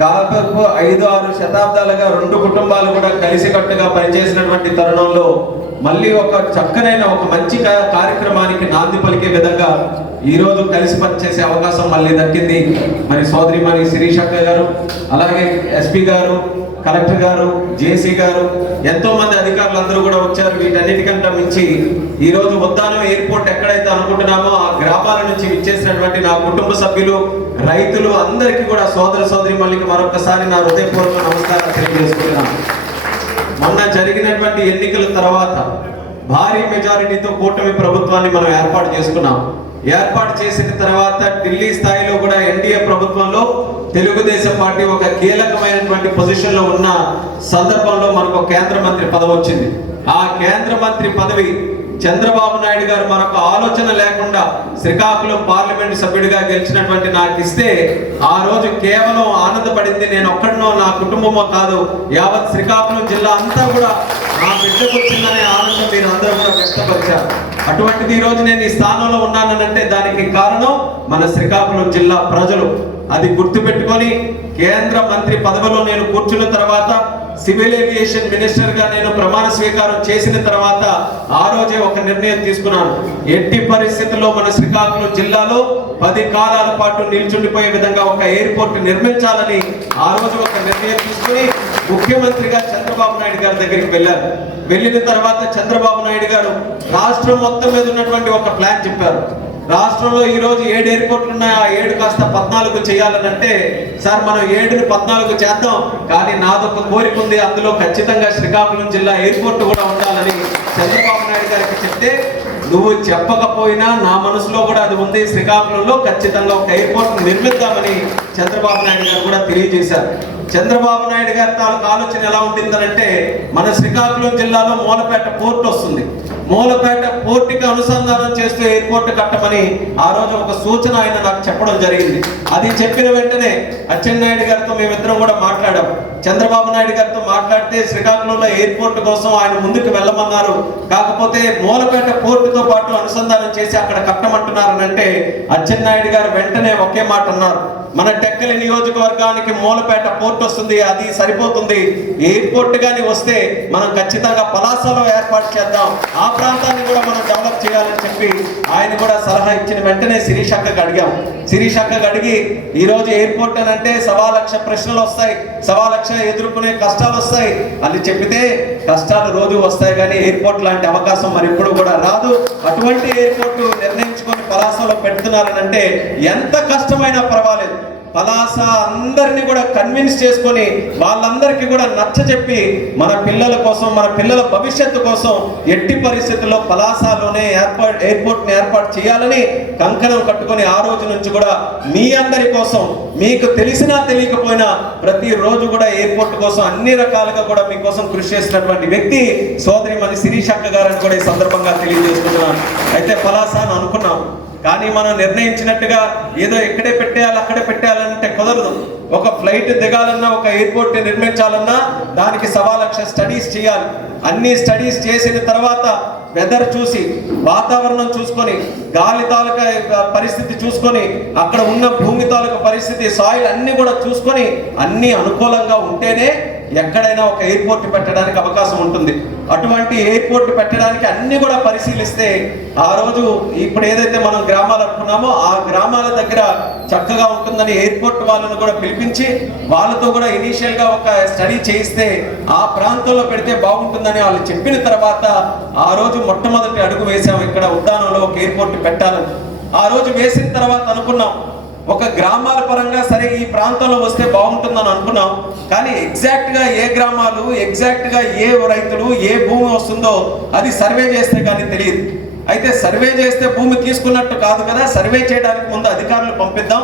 దాదాపు ఐదు ఆరు శతాబ్దాలుగా రెండు కుటుంబాలు కూడా కలిసికట్టుగా పనిచేసినటువంటి తరుణంలో మళ్ళీ ఒక చక్కనైన ఒక మంచి కార్యక్రమానికి నాంది పలికే విధంగా ఈ రోజు కలిసి పనిచేసే అవకాశం మళ్ళీ దక్కింది. మరి సోదరి మరి శిరీషక్క గారు అలాగే ఎస్పీ గారు కలెక్టర్ గారు జేసీ గారు ఎంతో మంది అధికారులందరూ కూడా వచ్చారు. వీటన్నిటికంటే మించి ఈ రోజు ఉద్దానం ఎయిర్పోర్ట్ ఎక్కడైతే అనుకుంటున్నామో ఆ గ్రామాల నుంచి విచ్చేసినటువంటి నా కుటుంబ సభ్యులు రైతులు అందరికీ కూడా సోదర సోదరి మళ్ళీ మరొకసారి నా హృదయపూర్వక నమస్కారం తెలియజేసుకుంటున్నాను. మొన్న జరిగినటువంటి ఎన్నికల తర్వాత భారీ మెజారిటీతో కూటమి ప్రభుత్వాన్ని మనం ఏర్పాటు చేసుకున్నాం. ఏర్పాటు చేసిన తర్వాత ఢిల్లీ స్థాయిలో కూడా ఎన్డీఏ ప్రభుత్వంలో తెలుగుదేశం పార్టీ ఒక కీలకమైనటువంటి పొజిషన్లో ఉన్న సందర్భంలో మనకు కేంద్ర మంత్రి పదవి వచ్చింది. ఆ కేంద్ర మంత్రి పదవి చంద్రబాబు నాయుడు గారు మరొక ఆలోచన లేకుండా శ్రీకాకుళం పార్లమెంట్ సభ్యుడిగా గెలిచినటువంటి నాకు ఇస్తే ఆ రోజు కేవలం ఆనందపడింది నేను ఒక్కడినో నా కుటుంబమో కాదు యావత్ శ్రీకాకుళం జిల్లా అంతా కూడా నా బిడ్డకు వచ్చిందనే ఆనందం మీరు అందరూ కూడా వ్యక్తపరిచారు. అటువంటిది ఈ రోజు నేను ఈ స్థానంలో ఉన్నానంటే దానికి కారణం మన శ్రీకాకుళం జిల్లా ప్రజలు. అది గుర్తుపెట్టుకొని కేంద్ర మంత్రి పదవిలో నేను కూర్చున్న తర్వాత సివిల్ ఏవియేషన్ మినిస్టర్గా నేను ప్రమాణ స్వీకారం చేసిన తర్వాత ఆ రోజే ఒక నిర్ణయం తీసుకున్నాను. ఎట్టి పరిస్థితుల్లో మన శ్రీకాకుళం జిల్లాలో పది కాలాల పాటు నిల్చుండిపోయే విధంగా ఒక ఎయిర్పోర్ట్ నిర్మించాలని ఆ రోజు ఒక నిర్ణయం తీసుకుని ముఖ్యమంత్రిగా చంద్రబాబు నాయుడు గారి దగ్గరికి వెళ్ళారు వెళ్ళిన తర్వాత చంద్రబాబు నాయుడు గారు రాష్ట్రం మొత్తం మీద ఉన్నటువంటి ఒక ప్లాన్ చెప్పారు. రాష్ట్రంలో ఈరోజు ఏడు ఎయిర్పోర్ట్లు ఉన్నాయి? ఆ ఏడు కాస్త పద్నాలుగు చేయాలని అంటే సార్ మనం ఏడుని పద్నాలుగు చేద్దాం. కానీ నాదొక కోరిక ఉంది. అందులో ఖచ్చితంగా శ్రీకాకుళం జిల్లా ఎయిర్పోర్ట్ కూడా ఉండాలని చంద్రబాబు నాయుడు గారికి చెప్తే నువ్వు చెప్పకపోయినా నా మనసులో కూడా అది ఉంది. శ్రీకాకుళంలో ఖచ్చితంగా ఒక ఎయిర్పోర్ట్ నిర్మిద్దామని చంద్రబాబు నాయుడు గారు కూడా తెలియజేశారు. చంద్రబాబు నాయుడు గారి తాలూకు ఆలోచన ఎలా ఉంటుందనంటే మన శ్రీకాకుళం జిల్లాలో మూలపేట పోర్ట్ వస్తుంది. మూలపేట పోర్టుకి అనుసంధానం చేస్తూ ఎయిర్పోర్ట్ కట్టమని ఆ రోజు ఒక సూచన ఆయన నాకు చెప్పడం జరిగింది. అది చెప్పిన వెంటనే అచ్చెన్నాయుడు గారితో మేమిద్దరం కూడా మాట్లాడాం. చంద్రబాబు నాయుడు గారితో మాట్లాడితే శ్రీకాకుళంలో ఎయిర్పోర్ట్ కోసం ఆయన ముందుకు వెళ్ళమన్నారు. కాకపోతే మూలపేట పోర్టుతో పాటు అనుసంధానం చేసి అక్కడ కట్టమంటున్నారనంటే అచ్చెన్నాయుడు గారు వెంటనే ఒకే మాట అన్నారు. మన టెక్కలి నియోజకవర్గానికి మూలపేట పోర్ట్ వస్తుంది అది సరిపోతుంది. ఎయిర్పోర్ట్ కానీ వస్తే మనం ఖచ్చితంగా పలాసలో ఏర్పాటు చేద్దాం. ఆ ప్రాంతాన్ని కూడా మనం డెవలప్ చేయాలని చెప్పి ఆయన కూడా సలహా ఇచ్చిన వెంటనే శిరీష్ అక్కకి అడిగాం. శిరీష్ అక్కకి అడిగి ఈ రోజు ఎయిర్పోర్ట్ అని అంటే సవా లక్ష ప్రశ్నలు వస్తాయి. సవా లక్ష ఎదుర్కొనే కష్టాలు వస్తాయి. అని చెప్పితే కష్టాలు రోజు వస్తాయి కానీ ఎయిర్పోర్ట్ లాంటి అవకాశం మరి ఎప్పుడు కూడా రాదు. అటువంటి ఎయిర్పోర్ట్ నిర్ణయించుకొని పలాసలో పెడుతున్నారని అంటే ఎంత కష్టమైనా పర్వాలేదు. పలాస అందరినీ కూడా కన్విన్స్ చేసుకొని వాళ్ళందరికీ కూడా నచ్చ చెప్పి మన పిల్లల కోసం మన పిల్లల భవిష్యత్తు కోసం ఎట్టి పరిస్థితుల్లో పలాసలోనే ఏర్పాటు ఎయిర్పోర్ట్ని ఏర్పాటు చేయాలని కంకణం కట్టుకొని ఆ రోజు నుంచి కూడా మీ అందరి కోసం మీకు తెలిసినా తెలియకపోయినా ప్రతి రోజు కూడా ఎయిర్పోర్ట్ కోసం అన్ని రకాలుగా కూడా మీకోసం కృషి చేసినటువంటి వ్యక్తి సోదరి మన శిరీష్ అక్క గారని కూడా ఈ సందర్భంగా తెలియజేసుకుంటున్నాను అయితే పలాస అని అనుకున్నాం కానీ మనం నిర్ణయించినట్టుగా ఏదో ఎక్కడే పెట్టేయాలి అక్కడే పెట్టేయాలంటే కుదరదు. ఒక ఫ్లైట్ దిగాలన్నా ఒక ఎయిర్పోర్ట్ నిర్మించాలన్నా దానికి సవా లక్ష స్టడీస్ చేయాలి. అన్ని స్టడీస్ చేసిన తర్వాత వెదర్ చూసి వాతావరణం చూసుకొని గాలి తాలూకా పరిస్థితి చూసుకొని అక్కడ ఉన్న భూమి తాలూకా పరిస్థితి సాయిల్ అన్ని కూడా చూసుకొని అన్ని అనుకూలంగా ఉంటేనే ఎక్కడైనా ఒక ఎయిర్పోర్ట్ పెట్టడానికి అవకాశం ఉంటుంది. అటువంటి ఎయిర్పోర్ట్ పెట్టడానికి అన్ని కూడా పరిశీలిస్తే ఆ రోజు ఇప్పుడు ఏదైతే మనం గ్రామాలు అనుకున్నామో ఆ గ్రామాల దగ్గర చక్కగా ఉంటుందని ఎయిర్పోర్ట్ వాళ్ళను కూడా పిలిపించి వాళ్ళతో కూడా ఇనీషియల్గా ఒక స్టడీ చేయిస్తే ఆ ప్రాంతంలో పెడితే బాగుంటుందని వాళ్ళు చెప్పిన తర్వాత ఆ రోజు మొట్టమొదటి అడుగు వేసాం ఇక్కడ ఉద్దానంలో ఒక ఎయిర్పోర్ట్ పెట్టాలని. ఆ రోజు వేసిన తర్వాత అనుకున్నాం. ఒక గ్రామాల పరంగా సరే ఈ ప్రాంతంలో వస్తే బాగుంటుందని అనుకున్నాం. కానీ ఎగ్జాక్ట్గా ఏ గ్రామాలు ఎగ్జాక్ట్గా ఏ రైతులు ఏ భూమి వస్తుందో అది సర్వే చేస్తే కానీ తెలియదు. అయితే సర్వే చేస్తే భూమి తీసుకున్నట్టు కాదు కదా సర్వే చేయడానికి ముందు అధికారులు పంపిద్దాం.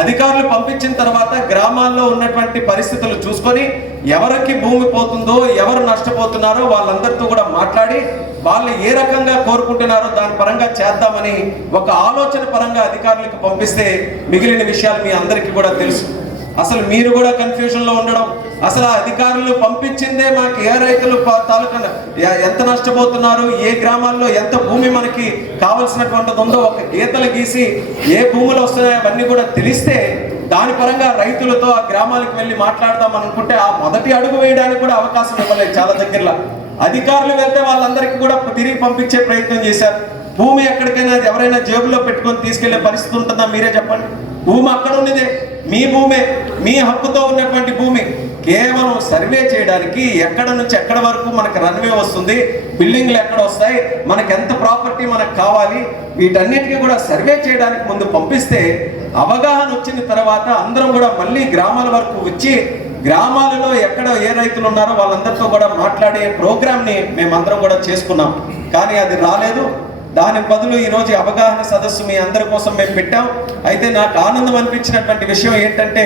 అధికారులు పంపించిన తర్వాత గ్రామాల్లో ఉన్నటువంటి పరిస్థితులు చూసుకొని ఎవరికి భూమి పోతుందో ఎవరు నష్టపోతున్నారో వాళ్ళందరితో కూడా మాట్లాడి వాళ్ళు ఏ రకంగా కోరుకుంటున్నారో దాని పరంగా చేద్దామని ఒక ఆలోచన పరంగా అధికారులకు పంపిస్తే మిగిలిన విషయాలు మీ అందరికీ కూడా తెలుసు. అసలు మీరు కూడా కన్ఫ్యూజన్లో ఉండడం అసలు అధికారులు పంపించిందే మాకు ఏ రైతులు తాలూకా ఎంత నష్టపోతున్నారు ఏ గ్రామాల్లో ఎంత భూమి మనకి కావలసినటువంటిది ఉందో ఒక గీతలు గీసి ఏ భూములు వస్తున్నాయో అవన్నీ కూడా తెలిస్తే దాని పరంగా రైతులతో ఆ గ్రామాలకు వెళ్ళి మాట్లాడదాం అనుకుంటే ఆ మొదటి అడుగు వేయడానికి కూడా అవకాశం ఇవ్వలేదు చాలా దగ్గరలో. అధికారులు వెళ్తే వాళ్ళందరికీ కూడా తిరిగి పంపించే ప్రయత్నం చేశారు. భూమి ఎక్కడికైనా ఎవరైనా జేబులో పెట్టుకొని తీసుకెళ్ళే పరిస్థితి ఉంటుందా? మీరే చెప్పండి. భూమి అక్కడ ఉన్నదే. మీ భూమే. మీ హక్కుతో ఉన్నటువంటి భూమి. కేవలం సర్వే చేయడానికి ఎక్కడ నుంచి ఎక్కడ వరకు మనకి రన్వే వస్తుంది బిల్డింగ్లు ఎక్కడ వస్తాయి మనకు ఎంత ప్రాపర్టీ మనకు కావాలి వీటన్నిటికీ కూడా సర్వే చేయడానికి ముందు పంపిస్తే అవగాహన వచ్చిన తర్వాత అందరం కూడా మళ్ళీ గ్రామాల వరకు వచ్చి గ్రామాలలో ఎక్కడ ఏ రైతులు ఉన్నారో వాళ్ళందరితో కూడా మాట్లాడే ప్రోగ్రామ్ని మేమందరం కూడా చేసుకున్నాం. కానీ అది రాలేదు. దాని బదులు ఈరోజు అవగాహన సదస్సు మీ అందరి కోసం మేము పెట్టాం. అయితే నాకు ఆనందం అనిపించినటువంటి విషయం ఏంటంటే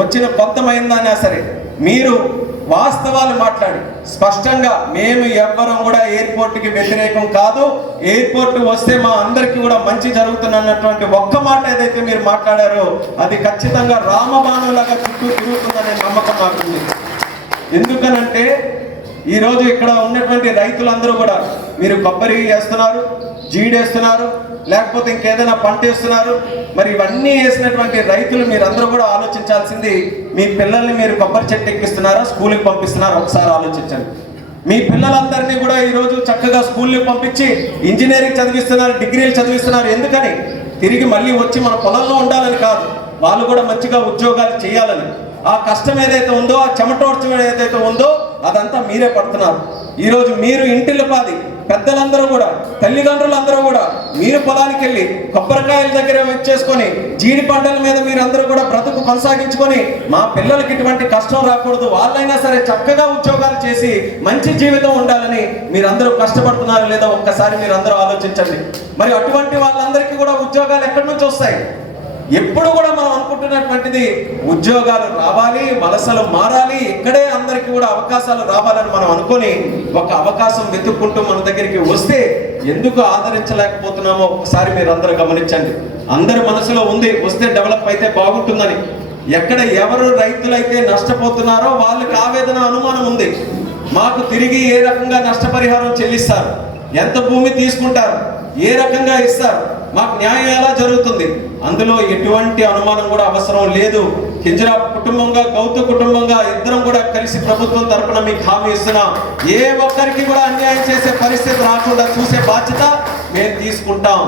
వచ్చిన కొంతమైందైనా సరే మీరు వాస్తవాలు మాట్లాడి. స్పష్టంగా మేము ఎవ్వరం కూడా ఎయిర్పోర్ట్కి వ్యతిరేకం కాదు. ఎయిర్పోర్ట్ వస్తే మా అందరికీ కూడా మంచి జరుగుతున్నటువంటి ఒక్క మాట ఏదైతే మీరు మాట్లాడారో అది ఖచ్చితంగా రామబాణులాగా చుట్టూ తిరుగుతుందనే నమ్మకం నాకుంది. ఎందుకనంటే ఈరోజు ఇక్కడ ఉన్నటువంటి రైతులందరూ కూడా మీరు కొబ్బరి వేస్తున్నారు జీడేస్తున్నారు లేకపోతే ఇంకేదైనా పంట వేస్తున్నారు? మరి ఇవన్నీ వేసినటువంటి రైతులు మీరందరూ కూడా ఆలోచించాల్సింది మీ పిల్లల్ని మీరు కొబ్బరి చెట్టు ఎక్కిస్తున్నారా స్కూల్కి పంపిస్తున్నారా? ఒకసారి ఆలోచించండి. మీ పిల్లలందరినీ కూడా ఈరోజు చక్కగా స్కూల్కి పంపించి ఇంజనీరింగ్ చదివిస్తున్నారు డిగ్రీలు చదివిస్తున్నారు. ఎందుకని? తిరిగి మళ్ళీ వచ్చి మన పొలంలో ఉండాలని కాదు. వాళ్ళు కూడా మంచిగా ఉద్యోగాలు చేయాలని. ఆ కష్టం ఏదైతే ఉందో ఆ చెమటోడ్చం ఏదైతే ఉందో అదంతా మీరే పడుతున్నారు. ఈరోజు మీరు ఇంటిల్లిపాది పెద్దలందరూ కూడా తల్లిదండ్రులు అందరూ కూడా మీరు పొలానికి వెళ్ళి కొబ్బరికాయల దగ్గర వచ్చేసుకొని జీడి పంటల మీద మీరందరూ కూడా బ్రతుకు కొనసాగించుకొని మా పిల్లలకి ఇటువంటి కష్టం రాకూడదు. వాళ్ళైనా సరే చక్కగా ఉద్యోగాలు చేసి మంచి జీవితం ఉండాలని మీరందరూ కష్టపడుతున్నారు లేదా ఒక్కసారి మీరందరూ ఆలోచించండి. మరి అటువంటి వాళ్ళందరికీ కూడా ఉద్యోగాలు ఎక్కడి నుంచి వస్తాయి? ఎప్పుడు కూడా మనం అనుకుంటున్నటువంటిది ఉద్యోగాలు రావాలి వలసలు మారాలి ఇక్కడే అందరికీ కూడా అవకాశాలు రావాలని మనం అనుకొని ఒక అవకాశం వెతుక్కుంటూ మన దగ్గరికి వస్తే ఎందుకు ఆదరించలేకపోతున్నామో ఒకసారి మీరు అందరూ గమనించండి. అందరి మనసులో ఉంది వస్తే డెవలప్ అయితే బాగుంటుందని. ఎక్కడ ఎవరు రైతులైతే నష్టపోతున్నారో వాళ్ళకి ఆవేదన అనుమానం ఉంది. మాకు తిరిగి ఏ రకంగా నష్టపరిహారం చెల్లిస్తారు? ఎంత భూమి తీసుకుంటారు? ఏ రకంగా ఇస్తారు? మాకు న్యాయం ఎలా జరుగుతుంది? అందులో ఎటువంటి అనుమానం కూడా అవసరం లేదు. కింజరా కుటుంబంగా గౌతు కుటుంబంగా ఇద్దరం కూడా కలిసి ప్రభుత్వం తరపున మీకు హామీ ఇస్తున్నాం. ఏ ఒక్కరికి కూడా అన్యాయం చేసే పరిస్థితి రాకుండా చూసే బాధ్యత మేము తీసుకుంటాం.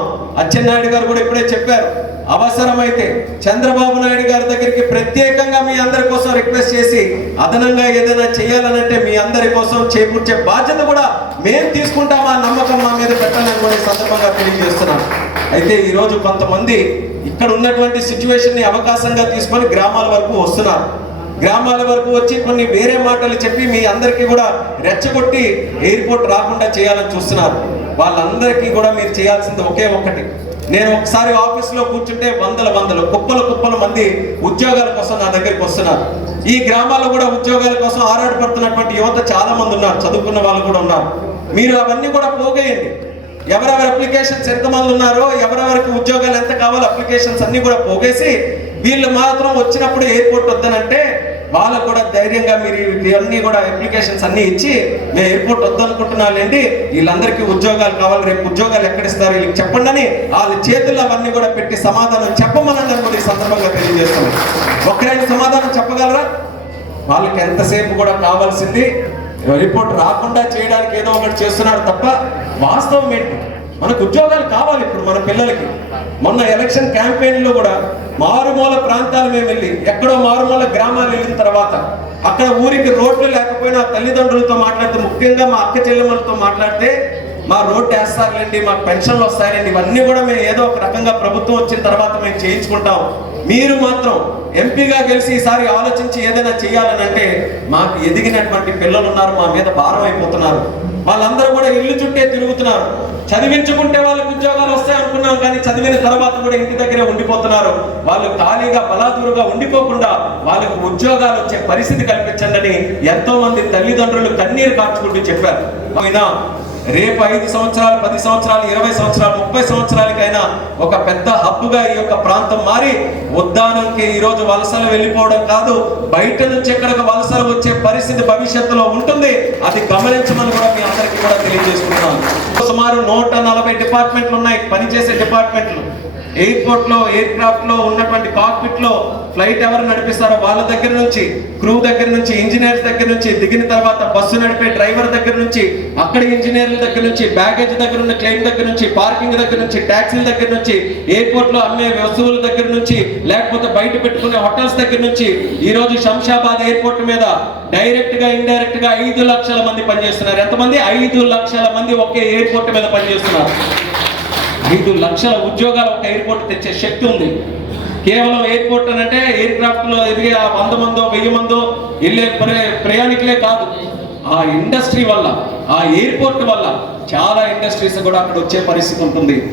అచ్చెన్నాయుడు గారు కూడా ఇప్పుడే చెప్పారు. అవసరమైతే చంద్రబాబు నాయుడు గారి దగ్గరికి ప్రత్యేకంగా మీ అందరి కోసం రిక్వెస్ట్ చేసి అదనంగా ఏదైనా చేయాలనంటే మీ అందరి కోసం చేకూర్చే బాధ్యత కూడా మేము తీసుకుంటాం ఆ నమ్మకం మా మీద పెట్టాలని కూడా సందర్భంగా తెలియజేస్తున్నాం. అయితే ఈరోజు కొంతమంది ఇక్కడ ఉన్నటువంటి సిచ్యువేషన్ని అవకాశంగా తీసుకొని గ్రామాల వరకు వస్తున్నారు. గ్రామాల వరకు వచ్చి కొన్ని వేరే మాటలు చెప్పి మీ అందరికీ కూడా రెచ్చగొట్టి ఎయిర్పోర్ట్ రాకుండా చేయాలని చూస్తున్నారు. వాళ్ళందరికీ కూడా మీరు చేయాల్సింది ఒకే ఒక్కటి. నేను ఒకసారి ఆఫీస్లో కూర్చుంటే వందల వందలు కుప్పల కుప్పల మంది ఉద్యోగాల కోసం నా దగ్గరికి వస్తున్నారు. ఈ గ్రామాల్లో కూడా ఉద్యోగాల కోసం ఆరాటపడుతున్నటువంటి యువత చాలా మంది ఉన్నారు చదువుకున్న వాళ్ళు కూడా ఉన్నారు. మీరు అవన్నీ కూడా పోగేయండి. ఎవరెవరి అప్లికేషన్స్ ఎంతమంది ఉన్నారో ఎవరెవరికి ఉద్యోగాలు ఎంత కావాలో అప్లికేషన్స్ అన్ని కూడా పోగేసి వీళ్ళు మాత్రం వచ్చినప్పుడు ఎయిర్పోర్ట్ వద్దనంటే వాళ్ళకు కూడా ధైర్యంగా మీరు ఇవన్నీ కూడా అప్లికేషన్స్ అన్ని ఇచ్చి మేము ఎయిర్పోర్ట్ వద్దనుకుంటున్నాండి వీళ్ళందరికీ ఉద్యోగాలు కావాలి రేపు ఉద్యోగాలు ఎక్కడిస్తారు వీళ్ళకి చెప్పండి అని వాళ్ళ చేతుల్లో అవన్నీ కూడా పెట్టి సమాధానం చెప్పమని కూడా ఈ సందర్భంగా తెలియజేస్తున్నాను. ఒక్కరైనా సమాధానం చెప్పగలరా? వాళ్ళకి ఎంతసేపు కూడా కావాల్సింది రిపోర్ట్ రాకుండా చేయడానికి ఏదో ఒకటి చేస్తున్నాడు తప్ప వాస్తవం ఏంటి? మనకు ఉద్యోగాలు కావాలి ఇప్పుడు మన పిల్లలకి. మొన్న ఎలక్షన్ క్యాంపెయిన్లో కూడా మారుమూల ప్రాంతాలు మేము వెళ్ళి ఎక్కడో మారుమూల గ్రామాలు వెళ్ళిన తర్వాత అక్కడ ఊరికి రోడ్లు లేకపోయినా తల్లిదండ్రులతో మాట్లాడితే ముఖ్యంగా మా అక్క చెల్లెమ్మలతో మాట్లాడితే మా రోడ్డు వేస్తారులేండి మాకు పెన్షన్లు వస్తాయండి ఇవన్నీ కూడా మేము ఏదో ఒక రకంగా ప్రభుత్వం వచ్చిన తర్వాత మేము చేయించుకుంటాం. మీరు మాత్రం ఎంపీగా గెలిచి ఈసారి ఆలోచించి ఏదైనా చేయాలని అంటే మాకు ఎదిగినటువంటి పిల్లలు ఉన్నారు మా మీద భారం అయిపోతున్నారు. వాళ్ళందరూ కూడా ఇల్లు చుట్టే తిరుగుతున్నారు. చదివించుకుంటే వాళ్ళకి ఉద్యోగాలు వస్తాయి అనుకున్నాం కానీ చదివిన తర్వాత కూడా ఇంటి దగ్గరే ఉండిపోతున్నారు. వాళ్ళు ఖాళీగా బలాదూరుగా ఉండిపోకుండా వాళ్ళకు ఉద్యోగాలు వచ్చే పరిస్థితి కల్పించండి అని ఎంతో మంది తల్లిదండ్రులు కన్నీరు కాచుకుంటూ చెప్పారు. అయినా రేపు ఐదు సంవత్సరాలు పది సంవత్సరాలు ఇరవై సంవత్సరాలు ముప్పై సంవత్సరాలకైనా ఒక పెద్ద హబ్బుగా ఈ యొక్క ప్రాంతం మారి ఉద్దానంకి ఈరోజు వలసలు వెళ్ళిపోవడం కాదు బయట నుంచి ఎక్కడికి వలసలు వచ్చే పరిస్థితి భవిష్యత్తులో ఉంటుంది. అది గమనించమని కూడా మీ అందరికీ కూడా తెలియజేసుకుంటున్నాను. సుమారు నూట నలభై డిపార్ట్మెంట్లు ఉన్నాయి పనిచేసే డిపార్ట్మెంట్లు. ఎయిర్పోర్ట్లో ఎయిర్ క్రాఫ్ట్లో ఉన్నటువంటి కాక్పిట్లో ఫ్లైట్ ఎవరు నడిపిస్తారో వాళ్ళ దగ్గర నుంచి క్రూ దగ్గర నుంచి ఇంజనీర్స్ దగ్గర నుంచి దిగిన తర్వాత బస్సు నడిపే డ్రైవర్ దగ్గర నుంచి అక్కడ ఇంజనీర్ల దగ్గర నుంచి బ్యాగేజ్ దగ్గర ఉన్న క్లెయిమ్ దగ్గర నుంచి పార్కింగ్ దగ్గర నుంచి ట్యాక్సీల దగ్గర నుంచి ఎయిర్పోర్ట్లో అమ్మే వస్తువుల దగ్గర నుంచి లేకపోతే బయట పెట్టుకునే హోటల్స్ దగ్గర నుంచి ఈరోజు శంషాబాద్ ఎయిర్పోర్ట్ మీద డైరెక్ట్గా ఇండైరెక్ట్గా ఐదు లక్షల మంది పనిచేస్తున్నారు. ఎంతమంది? ఐదు లక్షల మంది ఒకే ఎయిర్పోర్ట్ మీద పనిచేస్తున్నారు. ఐదు లక్షల ఉద్యోగాలు ఒక ఎయిర్పోర్ట్ తెచ్చే శక్తి ఉంది. కేవలం ఎయిర్పోర్ట్ అని అంటే ఎయిర్ క్రాఫ్ట్లో ఎదిగే ఆ వంద మందో వెయ్యి మందో వెళ్ళే ప్రయా- ప్రయాణికులే కాదు. ఆ ఇండస్ట్రీ వల్ల ఆ ఎయిర్పోర్ట్ వల్ల చాలా ఇండస్ట్రీస్ కూడా అక్కడ వచ్చే పరిస్థితి ఉంటుంది.